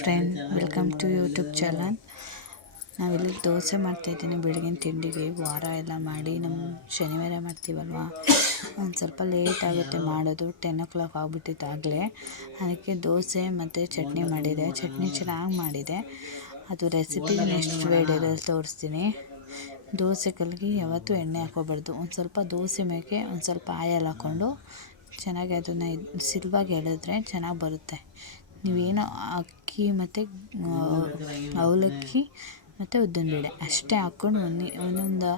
Friend, welcome to YouTube channel. ನಾವಿಲ್ಲಿ ದೋಸೆ ಮಾಡ್ತಾಯಿದ್ದೀನಿ ಬೆಳಗಿನ ತಿಂಡಿಗೆ. ವಾರ ಎಲ್ಲ ಮಾಡಿ ನಮ್ಮ ಶನಿವಾರ ಮಾಡ್ತೀವಲ್ವ, ಒಂದು ಸ್ವಲ್ಪ ಲೇಟ್ ಆಗುತ್ತೆ ಮಾಡೋದು. 10 o'clock ಆಗಿಬಿಟ್ಟಿತ್ತು ಆಗಲೇ. ಅದಕ್ಕೆ ದೋಸೆ ಮತ್ತು ಚಟ್ನಿ ಮಾಡಿದೆ. ಚಟ್ನಿ ಚೆನ್ನಾಗಿ ಮಾಡಿದೆ. ಅದು ರೆಸಿಪಿ ನೆಕ್ಸ್ಟ್ ವೀಡಿಯೋದಲ್ಲಿ ತೋರಿಸ್ತೀನಿ. ದೋಸೆ ಕಲ್ಗೆ ಯಾವತ್ತೂ ಎಣ್ಣೆ ಹಾಕೋಬಾರ್ದು. ಒಂದು ಸ್ವಲ್ಪ ದೋಸೆ ಮೇಲೆ ಒಂದು ಸ್ವಲ್ಪ ಆಯಿಲ್ ಹಾಕ್ಕೊಂಡು ಚೆನ್ನಾಗಿ ಅದನ್ನು ಸಿಲ್ವಾಗಿ ಎಳೆದ್ರೆ ಚೆನ್ನಾಗಿ ಬರುತ್ತೆ. ನೀವೇನೋ ಅಕ್ಕಿ ಮತ್ತು ಅವಲಕ್ಕಿ ಮತ್ತು ಉದ್ದಿನಬೇಳೆ ಅಷ್ಟೇ ಹಾಕ್ಕೊಂಡು ಒಂದೊಂದು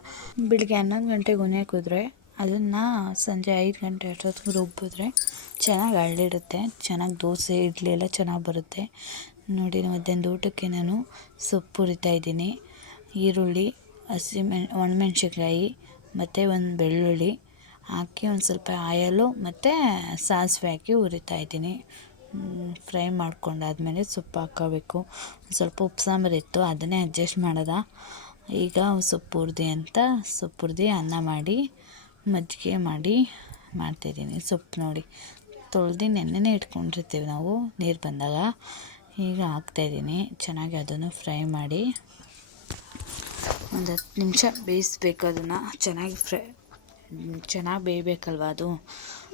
ಬೆಳಿಗ್ಗೆ 11 ಗಂಟೆಗೆ ಉನಿ ಹಾಕಿದ್ರೆ ಅದನ್ನು ಸಂಜೆ 5 ಗಂಟೆ ಅಷ್ಟೊತ್ತಿಗೆ ರುಬ್ಬಿದ್ರೆ ಚೆನ್ನಾಗಿ ಹರಡಿರುತ್ತೆ. ಚೆನ್ನಾಗಿ ದೋಸೆ ಇಡ್ಲಿ ಎಲ್ಲ ಚೆನ್ನಾಗಿ ಬರುತ್ತೆ. ನೋಡಿ, ಮಧ್ಯಾಹ್ನದ ಊಟಕ್ಕೆ ನಾನು ಸೊಪ್ಪು ಹುರಿತಾಯಿದ್ದೀನಿ. ಈರುಳ್ಳಿ, ಒಣಮೆಣ್ಸಿನ್ಕಾಯಿ ಮತ್ತು ಒಂದು ಬೆಳ್ಳುಳ್ಳಿ ಹಾಕಿ ಒಂದು ಸ್ವಲ್ಪ ಆಯಲು ಮತ್ತು ಸಾಸಿವೆ ಹಾಕಿ ಹುರಿತಾಯಿದ್ದೀನಿ. ಫ್ರೈ ಮಾಡ್ಕೊಂಡಾದ್ಮೇಲೆ ಸೊಪ್ಪು ಹಾಕ್ಕೋಬೇಕು. ಒಂದು ಸ್ವಲ್ಪ ಉಪ್ಪು ಸಾಂಬಾರು ಇತ್ತು, ಅದನ್ನೇ ಅಡ್ಜಸ್ಟ್ ಮಾಡೋದ. ಈಗ ಸೊಪ್ಪು ಹುರಿದು ಅನ್ನ ಮಾಡಿ ಮಜ್ಜಿಗೆ ಮಾಡಿ ಮಾಡ್ತಾಯಿದ್ದೀನಿ. ಸೊಪ್ಪು ನೋಡಿ ತೊಳೆದು ನೆನ್ನೆನೇ ಇಟ್ಕೊಂಡಿರ್ತೀವಿ ನಾವು ನೀರು ಬಂದಾಗ. ಈಗ ಹಾಕ್ತಾಯಿದ್ದೀನಿ. ಚೆನ್ನಾಗಿ ಅದನ್ನು ಫ್ರೈ ಮಾಡಿ ಒಂದು 10 ನಿಮಿಷ ಬೇಯಿಸ್ಬೇಕು. ಅದನ್ನು ಚೆನ್ನಾಗಿ ಬೇಯಬೇಕಲ್ವ, ಅದು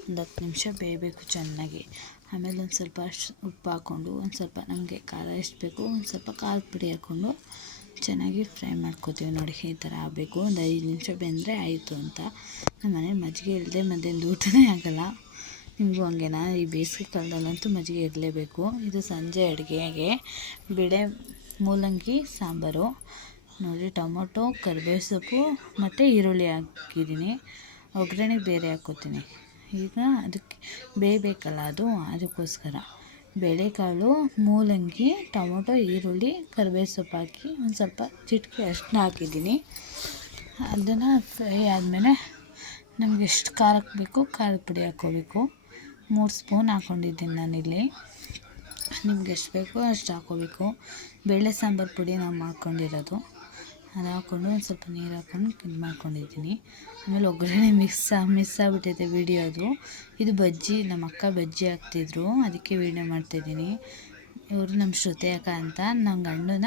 ಒಂದು 10 ನಿಮಿಷ ಬೇಯಬೇಕು ಚೆನ್ನಾಗಿ. ಆಮೇಲೆ ಒಂದು ಸ್ವಲ್ಪ ಉಪ್ಪು ಹಾಕ್ಕೊಂಡು ಒಂದು ಸ್ವಲ್ಪ ನಮಗೆ ಖಾರ ಎಷ್ಟು ಬೇಕು ಒಂದು ಸ್ವಲ್ಪ ಖಾರದ ಪುಡಿ ಹಾಕ್ಕೊಂಡು ಚೆನ್ನಾಗಿ ಫ್ರೈ ಮಾಡ್ಕೋತೀವಿ. ನೋಡಿ, ಈ ಥರ ಆಗಬೇಕು. ಒಂದು 5 ನಿಮಿಷ ಬೆಂದರೆ ಆಯಿತು ಅಂತ. ನಮ್ಮ ಮನೇಲಿ ಮಜ್ಜಿಗೆ ಇಲ್ಲದೆ ಮಧ್ಯಾಹ್ನದ ಊಟನೇ ಆಗೋಲ್ಲ. ನಿಮಗೂ ಹಂಗೇನಾ? ಈ ಬೇಸಿಗೆ ಕಾಲದಲ್ಲಂತೂ ಮಜ್ಜಿಗೆ ಇರಲೇಬೇಕು. ಇದು ಸಂಜೆ ಅಡುಗೆಗೆ ಬೇಳೆ ಮೂಲಂಗಿ ಸಾಂಬಾರು. ನೋಡಿ, ಟೊಮೊಟೊ, ಕರಿಬೇವು ಸೊಪ್ಪು ಮತ್ತು ಈರುಳ್ಳಿ ಹಾಕಿದ್ದೀನಿ. ಒಗ್ಗರಣೆ ಬೇರೆ ಹಾಕ್ಕೋತೀನಿ. ಈಗ ಅದಕ್ಕೆ ಬೇಯಬೇಕಲ್ಲ, ಅದಕ್ಕೋಸ್ಕರ ಬೇಳೆಕಾಳು, ಮೂಲಂಗಿ, ಟೊಮೊಟೊ, ಈರುಳ್ಳಿ, ಕರಿಬೇವು ಸೊಪ್ಪು ಹಾಕಿ ಒಂದು ಸ್ವಲ್ಪ ಚಿಟಿಕೆ ಅರಿಶಿನ ಹಾಕಿದ್ದೀನಿ. ಅದನ್ನು ಫ್ರೈ ಆದಮೇಲೆ ನಮ್ಗೆ ಎಷ್ಟು ಖಾರಕ್ಕೆ ಬೇಕು ಖಾರದ ಪುಡಿ ಹಾಕ್ಕೋಬೇಕು. 3 ಸ್ಪೂನ್ ಹಾಕ್ಕೊಂಡಿದ್ದೀನಿ ನಾನಿಲ್ಲಿ. ನಿಮ್ಗೆ ಎಷ್ಟು ಬೇಕೋ ಅಷ್ಟು ಹಾಕ್ಕೋಬೇಕು. ಬೇಳೆ ಸಾಂಬಾರು ಪುಡಿ ನಾವು ಮಾಡ್ಕೊಂಡಿರೋದು, ಅದು ಹಾಕ್ಕೊಂಡು ಒಂದು ಸ್ವಲ್ಪ ನೀರು ಹಾಕ್ಕೊಂಡು ಇದು ಮಾಡ್ಕೊಂಡಿದ್ದೀನಿ. ಆಮೇಲೆ ಒಗ್ಗರಣೆ ಮಿಸ್ ಆಗಿಬಿಟ್ಟಿದೆ ವೀಡಿಯೋ ಅದು. ಇದು ಬಜ್ಜಿ, ನಮ್ಮ ಅಕ್ಕ ಬಜ್ಜಿ ಹಾಕ್ತಿದ್ರು, ಅದಕ್ಕೆ ವೀಡಿಯೋ ಮಾಡ್ತಾಯಿದ್ದೀನಿ. ಇವರು ನಮ್ಮ ಶ್ರುತಿ ಅಕ್ಕ ಅಂತ, ನಮ್ಮ ಗಂಡನ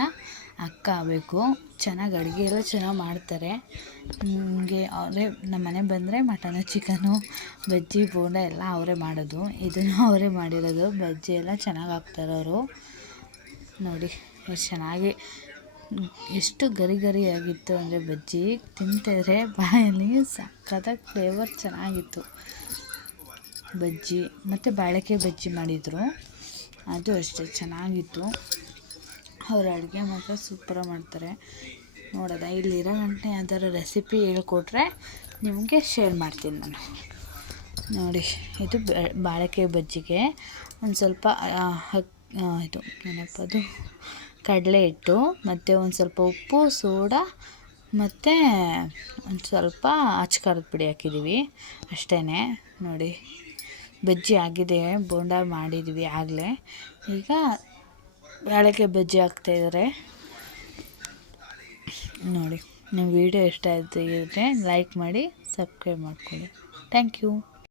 ಅಕ್ಕ ಆಗಬೇಕು. ಚೆನ್ನಾಗಿ ಅಡುಗೆ ಎಲ್ಲ ಚೆನ್ನಾಗಿ ಮಾಡ್ತಾರೆ. ನಿಮಗೆ ಅವರೇ ನಮ್ಮ ಮನೆಗೆ ಬಂದರೆ ಮಟನು, ಚಿಕನು, ಬಜ್ಜಿ, ಬೋಂಡ ಎಲ್ಲ ಅವರೇ ಮಾಡೋದು. ಇದನ್ನು ಅವರೇ ಮಾಡಿರೋದು. ಬಜ್ಜಿ ಎಲ್ಲ ಚೆನ್ನಾಗಿ ಹಾಕ್ತಾರೆ ಅವರು. ನೋಡಿ ಎಷ್ಟು ಚೆನ್ನಾಗಿ, ಎಷ್ಟು ಗರಿಯಾಗಿತ್ತು ಅಂದರೆ ಬಜ್ಜಿ ತಿಂತಿದ್ರೆ ಬಾಯಲ್ಲಿ ಸಕ್ಕತ್ತಾಗಿ ಫ್ಲೇವರ್ ಚೆನ್ನಾಗಿತ್ತು. ಬಜ್ಜಿ ಮತ್ತು ಬಾಳೆಕಾಯಿ ಬಜ್ಜಿ ಮಾಡಿದರು, ಅದು ಅಷ್ಟೇ ಚೆನ್ನಾಗಿತ್ತು. ಅವ್ರ ಅಡುಗೆ ಮಾತ್ರ ಸೂಪರಾಗಿ ಮಾಡ್ತಾರೆ. ನೋಡೋದ, ಇಲ್ಲಿರೋ ಗಂಟೆ ಯಾವ್ದಾದ್ರು ರೆಸಿಪಿ ಹೇಳ್ಕೊಟ್ರೆ ನಿಮಗೆ ಶೇರ್ ಮಾಡ್ತೀನಿ ನಾನು. ನೋಡಿ, ಇದು ಬಾಳೆಕಾಯಿ ಬಜ್ಜಿಗೆ ಒಂದು ಸ್ವಲ್ಪ ಇದು ಏನಪ್ಪದು ಕಡಲೆ ಹಿಟ್ಟು ಮತ್ತು ಒಂದು ಸ್ವಲ್ಪ ಉಪ್ಪು, ಸೋಡಾ ಮತ್ತು ಒಂದು ಸ್ವಲ್ಪ ಖಾರದ ಪುಡಿ ಹಾಕಿದ್ದೀವಿ ಅಷ್ಟೇ. ನೋಡಿ, ಬಜ್ಜಿ ಆಗಿದೆ. ಬೋಂಡ ಮಾಡಿದ್ವಿ ಆಗಲೇ. ಈಗ ಬಾಳೆಕಾಯಿ ಬಜ್ಜಿ ಹಾಕ್ತಾಯಿದ್ದಾರೆ. ನೋಡಿ, ನಿಮ್ಮ ವಿಡಿಯೋ ಇಷ್ಟ ಆಯಿತು ಇದ್ದರೆ ಲೈಕ್ ಮಾಡಿ, ಸಬ್ಸ್ಕ್ರೈಬ್ ಮಾಡ್ಕೊಳ್ಳಿ. Thank you.